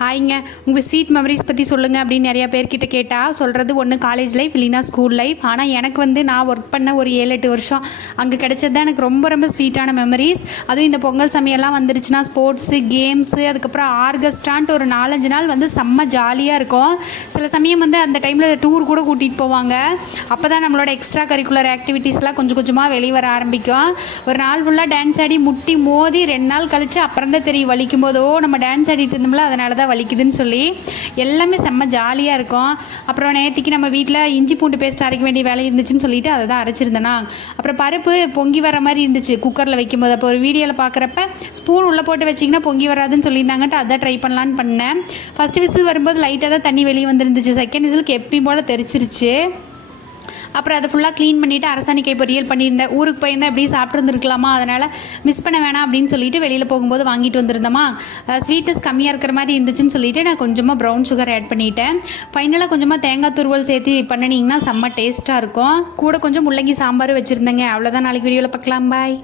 ஹாய்ங்க. உங்கள் sweet memories பற்றி சொல்லுங்கள் அப்படின்னு நிறையா பேர்கிட்ட கேட்டால் சொல்கிறது ஒன்று காலேஜ் லைஃப் இல்லைனா ஸ்கூல் லைஃப். ஆனால் எனக்கு நான் ஒர்க் பண்ண ஒரு 7-8 வருஷம் அங்கே கிடைச்சது தான் எனக்கு ரொம்ப ரொம்ப ஸ்வீட்டான மெமரிஸ். அதுவும் இந்த பொங்கல் சமயம்லாம் வந்துருச்சுன்னா ஸ்போர்ட்ஸு கேம்ஸு அதுக்கப்புறம் ஆர்கெஸ்ட்ரான்ட்டு ஒரு 4-5 நாள் செம்ம ஜாலியாக இருக்கும். சில சமயம் அந்த டைமில் டூர் கூட கூட்டிகிட்டு போவாங்க. அப்போ தான் நம்மளோட எக்ஸ்ட்ரா கரிக்குலர் ஆக்டிவிட்டீஸ்லாம் கொஞ்சம் கொஞ்சமாக வெளியே வர ஆரம்பிக்கும். ஒரு நாள் ஃபுல்லாக டான்ஸ் ஆடி முட்டி மோதி 2 நாள் கழித்து அப்புறம் தான் தெரியும் வலிக்கும் போதோ நம்ம டான்ஸ் ஆடிட்டு இருந்தோம்ல அதனால தான் வலிக்குதுன்னு சொல்லி. எல்லாமே செம்ம ஜாலியாக இருக்கும். அப்புறம் நேற்றுக்கு நம்ம வீட்டில் இஞ்சி பூண்டு பேஸ்ட் அரைக்க வேண்டிய வேலை இருந்துச்சுன்னு சொல்லிட்டு அதை தான் அரைச்சிருந்தேனா. அப்புறம் பருப்பு பொங்கி வர மாதிரி இருந்துச்சு குக்கரில் வைக்கும்போது. அப்போ ஒரு வீடியோவில் பார்க்குறப்ப ஸ்பூன் உள்ளே போட்டு வச்சிங்கன்னா பொங்கி வராதுன்னு சொல்லியிருந்தாங்கன்ட்டு அதை ட்ரை பண்ணலான்னு பண்ணேன். ஃபஸ்ட்டு விசில் வரும்போது லைட்டாக தான் தண்ணி வெளியே வந்துருந்துச்சு. செகண்ட் விசிலுக்கு எப்பயும் போல் தெரிச்சிருச்சு. அப்புறம் அதை ஃபுல்லாக க்ளீன் பண்ணிவிட்டு அரசாணிக்காய் பொரியல் பண்ணியிருந்தேன். ஊருக்கு போயிருந்தேன் எப்படி சாப்பிட்ருந்துருக்கலாமா, அதனால் மிஸ் பண்ண வேணாம் அப்படின்னு சொல்லிட்டு வெளியில் போகும்போது வாங்கிட்டு வந்திருந்தோமா. ஸ்வீட்டஸ் கம்மியாக இருக்கிற மாதிரி இருந்துச்சுன்னு சொல்லிட்டு நான் கொஞ்சமாக ப்ரௌன் சுகர் ஆட் பண்ணிட்டேன். ஃபைனலாக கொஞ்சமாக தேங்காய் துருவல் சேர்த்து பண்ணினீங்கன்னா செம்ம டேஸ்ட்டாக இருக்கும். கூட கொஞ்சம் முள்ளங்கி சாம்பார் வச்சுருந்தேங்க. அவ்வளோதான். நாளைக்கு வீடியோவில் பார்க்கலாம். பாய்.